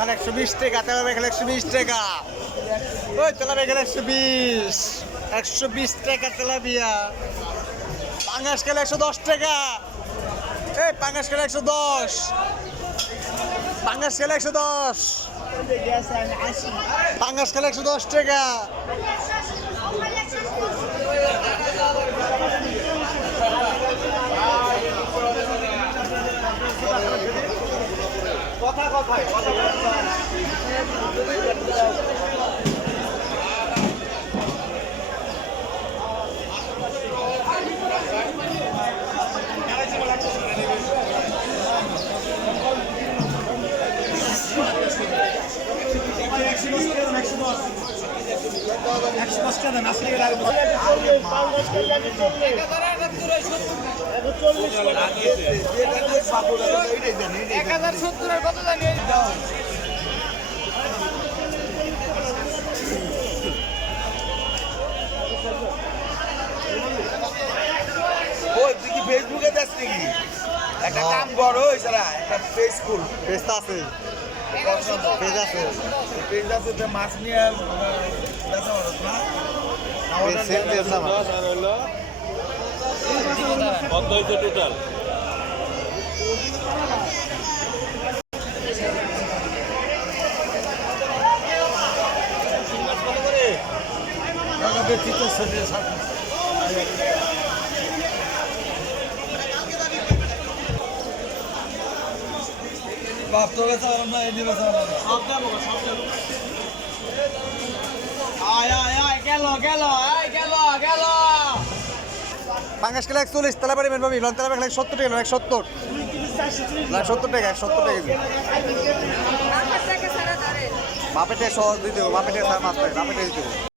এখানে 120 টাকা, তেলা এখানে 120 টাকা। ওই তেলা এখানে 120, 120 টাকা তেলাপিয়া। পাঙ্গাস খেলে 110 টাকা। এই পাঙ্গাস খেলে 110, পাঙ্গাস খেলে 110, পাঙ্গাস খেলে 110 টাকা। কথা কথায় কথা ফেসবুকে দেখ নাকি একটা কাম করো এছাড়া একটা ফেসবুক পেজ আছে, পেজ আছে, পেজ আছে যে মাছ নিয়ে বেচা মানুষ না কত হয়েছে টোটাল? পাঙ্গাস কিলো 41, তেলাবাড়ি মেন পাবি, লন তেলাবাড়ি 170 টাকা, 170, 170 টাকা, 170 টাকা। বাপেটে সহজ দিতে হবে, বাপেটে মাছ পাই, বাপেটে দিতে হবে।